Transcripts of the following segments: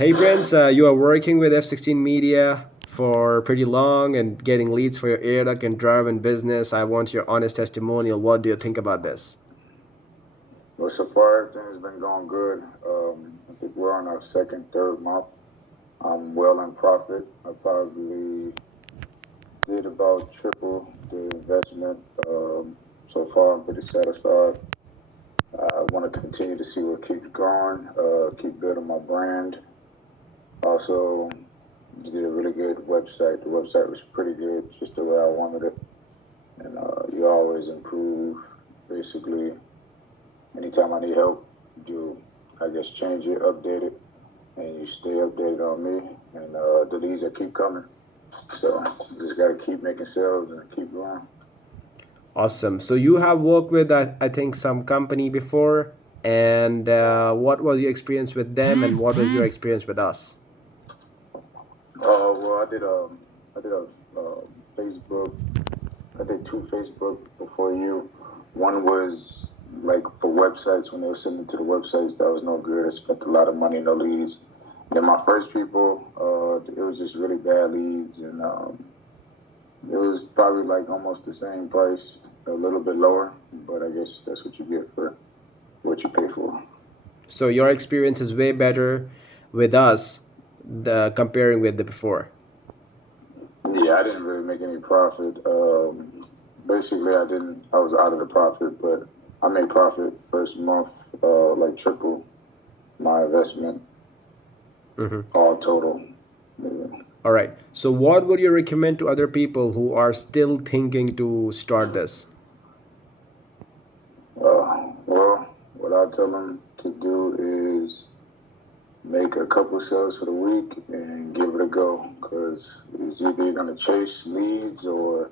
Hey Prince, you are working with F16 Media for pretty long and getting leads for your air duct and drive-in business. I want your honest testimonial. What do you think about this? Well, so far everything's been going good. I think we're on our second, third month. I'm well in profit. I probably did about triple the investment. So far, I'm pretty satisfied. I want to continue to see what keeps going, keep building my brand. Also, did a really good website. The website was pretty good, just the way I wanted it. And you always improve. Basically, anytime I need help, you, I guess, change it, update it, and you stay updated on me. And the leads that keep coming. So just got to keep making sales and keep going. Awesome. So you have worked with, I think, some company before. And what was your experience with them and what was your experience with us? Well, I did a Facebook. I did two Facebook before you. One was like for websites when they were sending to the websites. That was no good. I spent a lot of money, no leads. Then my first people, it was just really bad leads, and it was probably like almost the same price, a little bit lower. But I guess that's what you get for what you pay for. So your experience is way better with us comparing with the before. Yeah, I didn't really make any profit. Basically, I didn't. I was out of the profit, but I made profit first month, like triple my investment, all total. Yeah. All right. So what would you recommend to other people who are still thinking to start this? Well, what I tell them to do is make a couple sales for the week and give it a go, because it's either you're going to chase leads or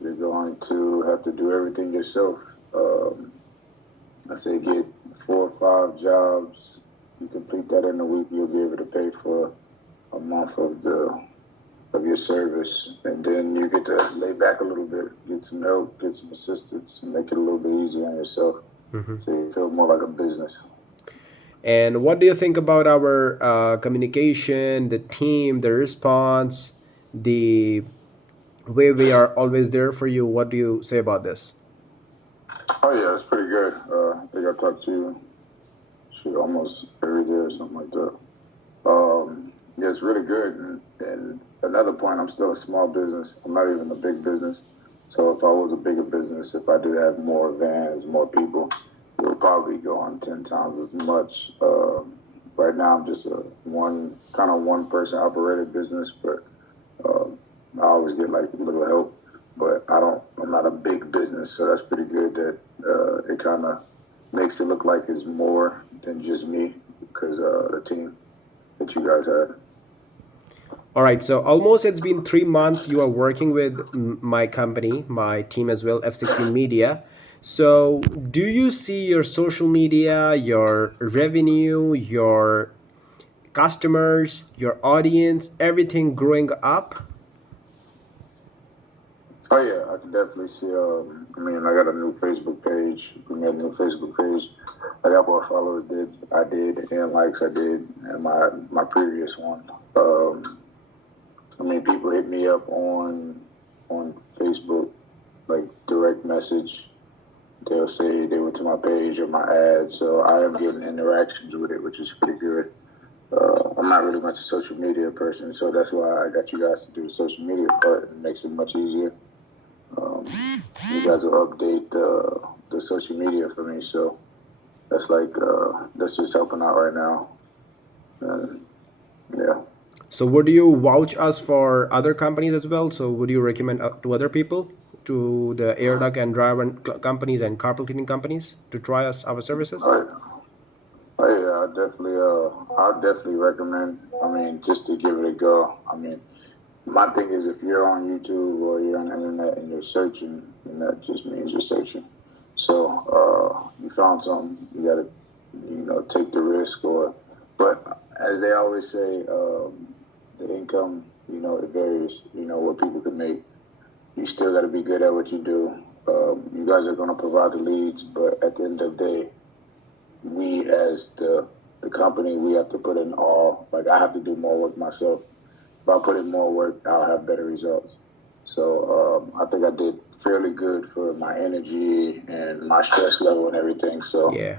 you're going to have to do everything yourself. I say get 4 or 5 jobs. You complete that in a week, you'll be able to pay for a month of your service, and then you get to lay back a little bit, get some help, get some assistance, and make it a little bit easier on yourself, so you feel more like a business. And what do you think about our communication, the team, the response, the way we are always there for you? What do you say about this? Oh yeah, it's pretty good. I think I talked to you almost every day or something like that. Yeah, it's really good. And another point, I'm still a small business. I'm not even a big business. So if I was a bigger business, if I did have more vans, more people, it would probably go on 10 times as much. Right now, I'm just a one person operated business, but I always get like a little help. But I'm not a big business, so that's pretty good that it kind of makes it look like it's more than just me, because the team that you guys had. All right, so almost it's been 3 months you are working with my company, my team as well, F16 Media. So do you see your social media, your revenue, your customers, your audience, everything growing up? Oh yeah, I can definitely see. I got a new Facebook page. We made a new Facebook page. I got more followers I did, and likes I did, and my previous one. People hit me up on Facebook, like direct message. They'll say they went to my page or my ad, so I am getting interactions with it, which is pretty good. I'm not really much a social media person, so that's why I got you guys to do the social media part. It makes it much easier. Um, you guys will update the social media for me, so that's just helping out right now. And yeah. So would you vouch us for other companies as well? So would you recommend to other people, to the air duct and driver companies and carpet cleaning companies to try us our services? All right. Oh yeah, I'll definitely recommend. Just to give it a go. My thing is, if you're on YouTube or you're on the internet and you're searching, then that just means you're searching. So you found something, you gotta, take the risk. But as they always say, the income, it varies. What people can make. You still got to be good at what you do. You guys are going to provide the leads, but at the end of the day, we as the company, we have to put in all, like I have to do more work myself. If I put in more work, I'll have better results. So I think I did fairly good for my energy and my stress level and everything. So Yeah.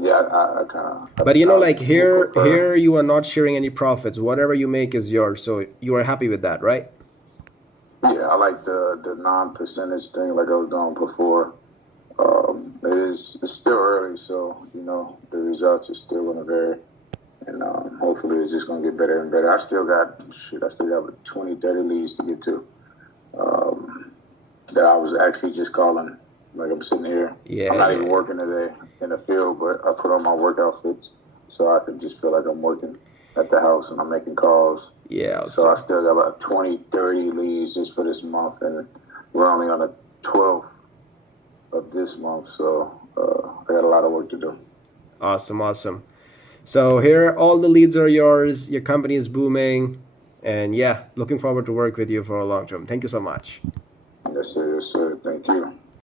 yeah, I kind of. But you know, like would here, prefer. you are not sharing any profits. Whatever you make is yours. So you are happy with that, right? Yeah, I like the non-percentage thing like I was doing before. It's still early, so the results are still going to vary, and hopefully it's just going to get better and better. I still got shit. I still got 20, 30 leads to get to. That I was actually just calling. Like I'm sitting here. Yeah, I'm not yeah, even yeah. working today in the field, but I put on my work outfits so I can just feel like I'm working at the house and I'm making calls. Yeah, So I awesome. still got about 20, 30 leads just for this month, and we're only on the 12th of this month, so I got a lot of work to do. Awesome, awesome. So here, all the leads are yours. Your company is booming, and yeah, looking forward to work with you for a long term. Thank you so much. Yes, sir. Yes, sir. Thank you.